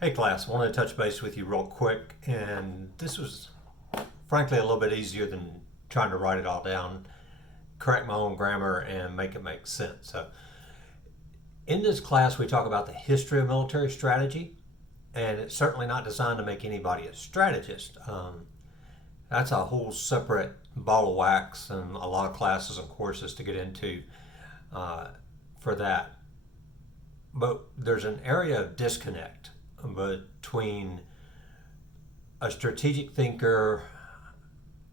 Hey class, wanted to touch base with you real quick, and this was frankly a little bit easier than trying to write it all down, correct my own grammar, and make it make sense. So, in this class, we talk about the history of military strategy, and it's certainly not designed to make anybody a strategist. That's a whole separate ball of wax and a lot of classes and courses to get into uh, for that. But there's an area of disconnect between a strategic thinker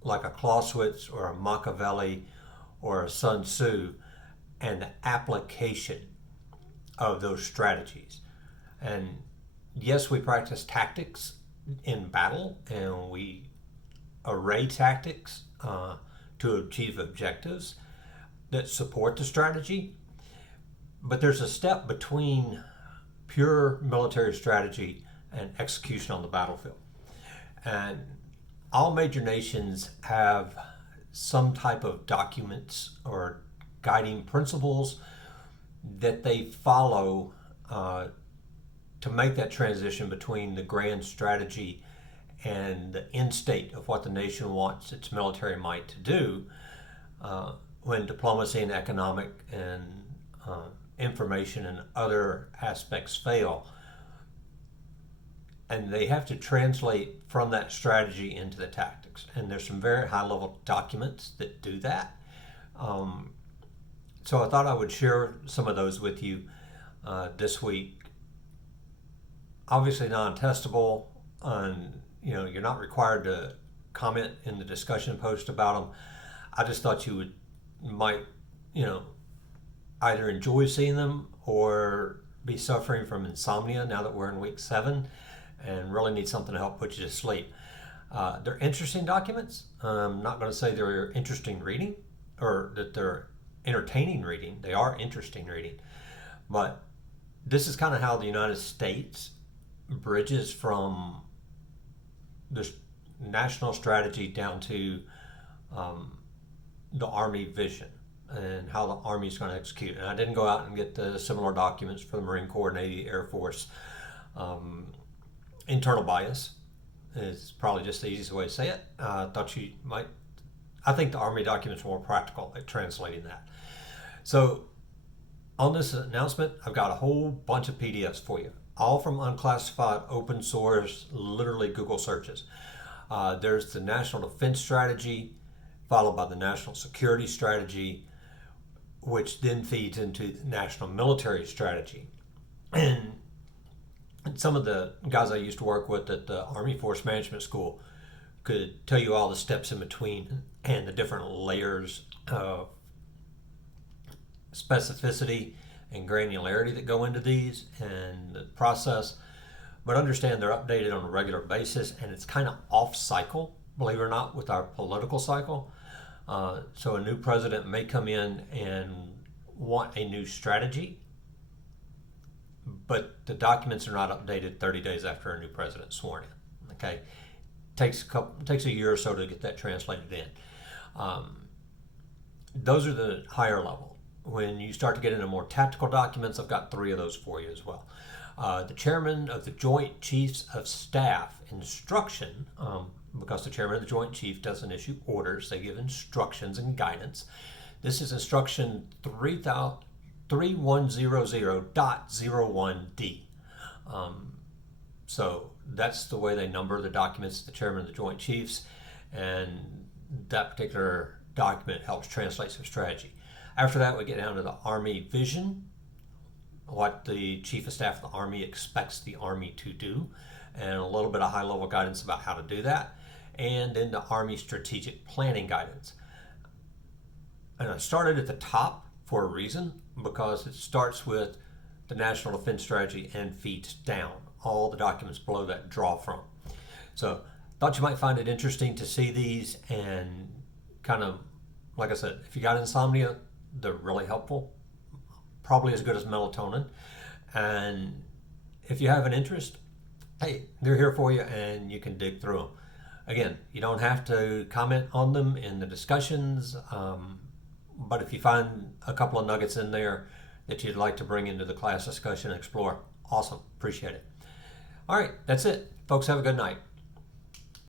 like a Clausewitz or a Machiavelli or a Sun Tzu and the application of those strategies. And yes, we practice tactics in battle and we array tactics to achieve objectives that support the strategy, but there's a step between pure military strategy and execution on the battlefield. And all major nations have some type of documents or guiding principles that they follow to make that transition between the grand strategy and the end state of what the nation wants its military might to do when diplomacy and economic and information and other aspects fail. And they have to translate from that strategy into the tactics. And there's some very high level documents that do that. So I thought I would share some of those with you this week. Obviously non-testable, and you're not required to comment in the discussion post about them. I just thought you might either enjoy seeing them or be suffering from insomnia now that we're in week 7 and really need something to help put you to sleep. They're interesting documents. I'm not going to say they're interesting reading or that they're entertaining reading. They are interesting reading. But this is kind of how the United States bridges from the national strategy down to the Army vision and how the Army is going to execute. And I didn't go out and get the similar documents for the Marine Corps, Navy, Air Force. Internal bias is probably just the easiest way to say it. Thought you might. I think the Army documents are more practical at translating that. So on this announcement, I've got a whole bunch of PDFs for you, all from unclassified, open source, literally Google searches. There's the National Defense Strategy, followed by the National Security Strategy, which then feeds into the National Military Strategy. And some of the guys I used to work with at the Army Force Management School could tell you all the steps in between and the different layers of specificity and granularity that go into these and the process. But understand they're updated on a regular basis, and it's kind of off cycle, believe it or not, with our political cycle. So a new president may come in and want a new strategy, but the documents are not updated 30 days after a new president's sworn in. Okay, takes a year or so to get that translated in. Those are the higher level. When you start to get into more tactical documents, I've got 3 of those for you as well. The chairman of the Joint Chiefs of Staff instruction, because the chairman of the Joint Chief doesn't issue orders, they give instructions and guidance. This is instruction 3100.01D. So that's the way they number the documents to the chairman of the Joint Chiefs, and that particular document helps translate some strategy. After that, we get down to the Army vision, what the Chief of Staff of the Army expects the Army to do, and a little bit of high-level guidance about how to do that, and then the Army strategic planning guidance. And I started at the top for a reason, because it starts with the National Defense Strategy and feeds down. All the documents below that draw from. So thought you might find it interesting to see these, and kind of, like I said, if you got insomnia, they're really helpful. Probably as good as melatonin. And if you have an interest, hey, they're here for you and you can dig through them. Again, you don't have to comment on them in the discussions, but if you find a couple of nuggets in there that you'd like to bring into the class discussion and explore, awesome, appreciate it. All right, that's it. Folks, have a good night.